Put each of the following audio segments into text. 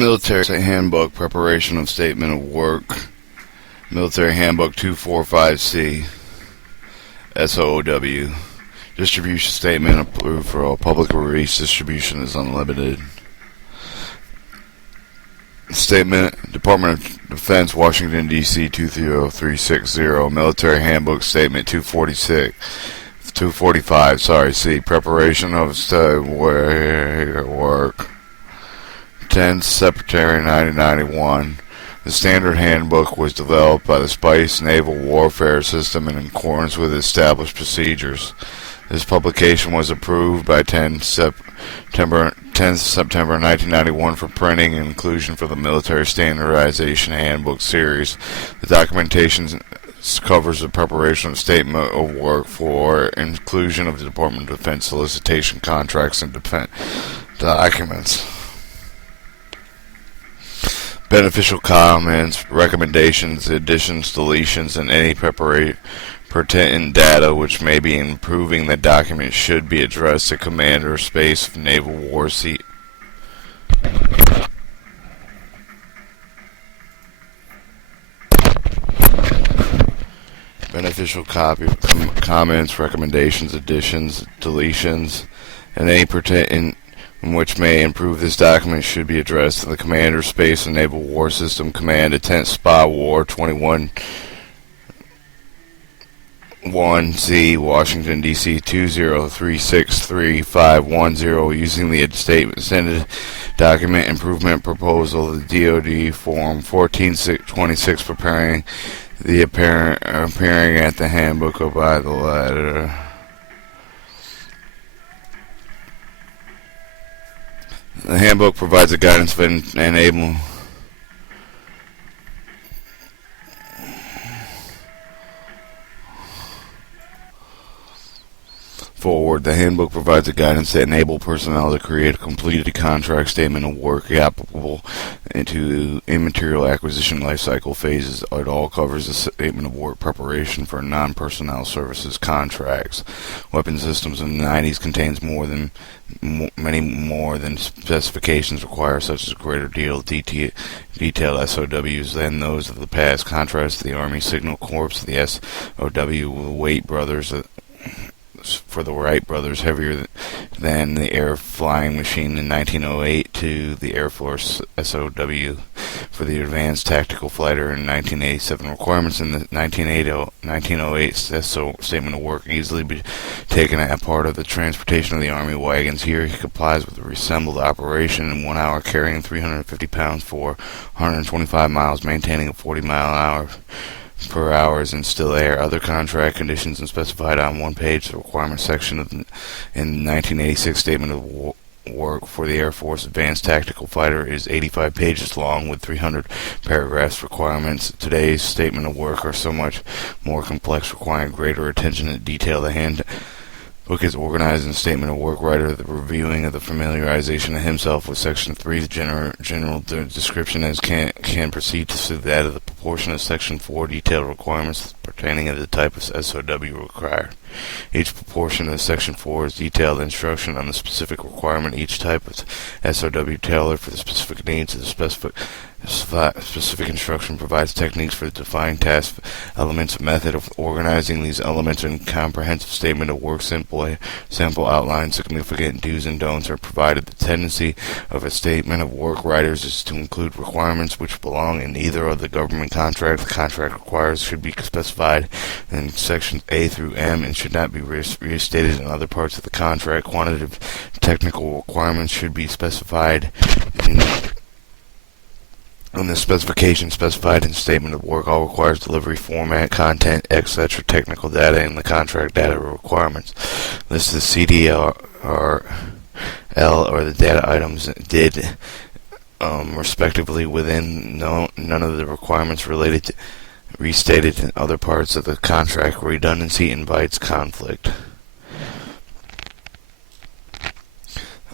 Military Handbook, Preparation of Statement of Work, Military Handbook 245C, SOW. Distribution Statement approved for all public release. Distribution is unlimited. Statement, Department of Defense, Washington, D.C. 20360. Military Handbook Statement 245, C. Preparation of work. 10th September 1991. The Standard Handbook was developed by the Spice Naval Warfare System in accordance with established procedures. This publication was approved by 10th September 1991 for printing and inclusion for the Military Standardization Handbook series. The documentation covers the preparation of statement of work for inclusion of the Department of Defense solicitation contracts and defense documents. Beneficial comments, recommendations, additions, deletions, and any pertinent data which may be improving the document should be addressed to Commander Space of Naval War Seat. Beneficial comments, recommendations, additions, deletions, and any pertinent which may improve this document should be addressed to the Commander Space and Naval War System Command at 10th SPA War 21-1Z, Washington, D.C. 20363-510, using the extended document improvement proposal, the DoD Form 1426, preparing the appearing at the handbook or by the letter. The handbook provides a guidance for enable forward. The handbook provides a guidance to enable personnel to create a completed contract statement of work applicable to immaterial acquisition lifecycle phases. It all covers the statement of work preparation for non-personnel services contracts. Weapon systems in the 90s contains many more than specifications require, such as greater detailed SOWs than those of the past. Contrast to the Army Signal Corps, the SOW for the Wright brothers, heavier than the Air Flying Machine in 1908, to the Air Force SOW for the Advanced Tactical Fighter in 1987. Requirements in the 1908 Statement of Work easily be taken as part of the transportation of the Army wagons. Here he complies with the reassembled operation in 1 hour, carrying 350 pounds for 125 miles, maintaining a 40-mile per hours in still air. Other contract conditions and specified on one page. The requirements section in the 1986 Statement of Work for the Air Force Advanced Tactical Fighter is 85 pages long with 300 paragraphs. Requirements today's Statement of Work are so much more complex, requiring greater attention to detail. The handbook is organized in Statement of Work writer, the reviewing of the familiarization of himself with Section 3, the general description as can proceed to that of the proportion of Section 4, detailed requirements pertaining to the type of SOW required. Each proportion of Section 4 is detailed instruction on the specific requirement. Each type of SOW tailored for the specific needs of the specific instruction provides techniques for defining task elements, a method of organizing these elements in comprehensive statement of work, sample outlines, significant do's and don'ts are provided. The tendency of a statement of work writers is to include requirements which belong in either of the government contract. The contract requires should be specified in sections A through M and should not be restated in other parts of the contract. Quantitative technical requirements should be specified in the specification specified in Statement of Work. All requires delivery, format, content, etc. Technical data in the contract data requirements. List the CDR L or the data items did respectively within none of the requirements related to restated in other parts of the contract. Redundancy invites conflict.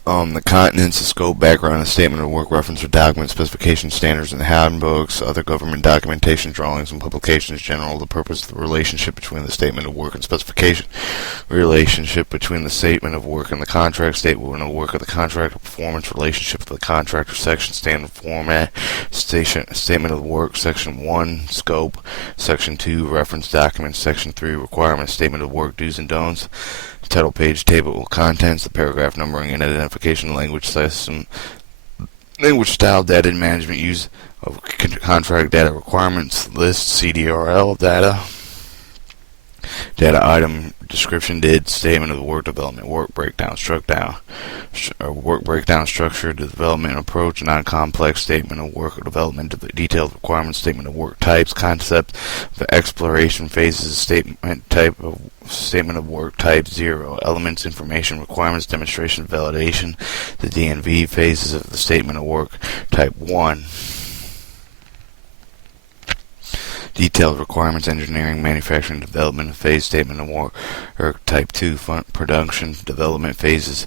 The contents, the scope, background, and statement of work, reference or document, specification, standards, and handbooks, other government documentation, drawings, and publications, general, the purpose of the relationship between the statement of work and specification, relationship between the statement of work and the contract, statement of work of the contractor, performance, relationship of the contractor, section, standard format, statement of work, section 1, scope, section 2, reference documents, section 3, requirements, statement of work, do's and don'ts, title page, table of contents, the paragraph numbering and identification, language system, language style, data management, use of contract data requirements, list, CDRL data, data item description, did, statement of the work development, work breakdown, work breakdown structure, development approach, non-complex, statement of work development, detailed requirements, statement of work types, concept, the exploration phases, statement of work type 0, elements, information, requirements, demonstration, validation, the DNV phases of the statement of work type 1. Detailed requirements, engineering, manufacturing, development phase, statement of work, type 2, production, development phases,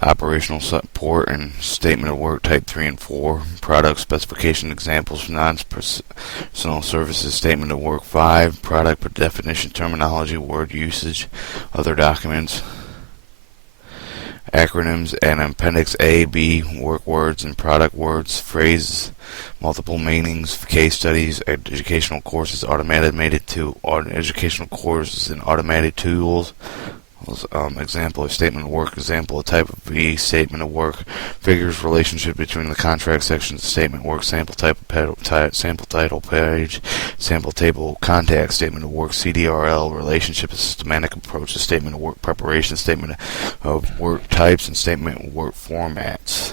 operational support, and statement of work type 3 and 4, product specification, examples, non-personal services, statement of work 5, product definition, terminology, word usage, other documents, acronyms, and appendix A, B, work words and product words, phrases, multiple meanings, case studies, educational courses, automated to educational courses and automated tools. Example of statement of work, example of type of V, statement of work, figures, relationship between the contract sections, statement of work, sample type of sample title page, sample table, contact, statement of work, CDRL, relationship, a systematic approach to statement of work preparation, statement of work types, and statement of work formats.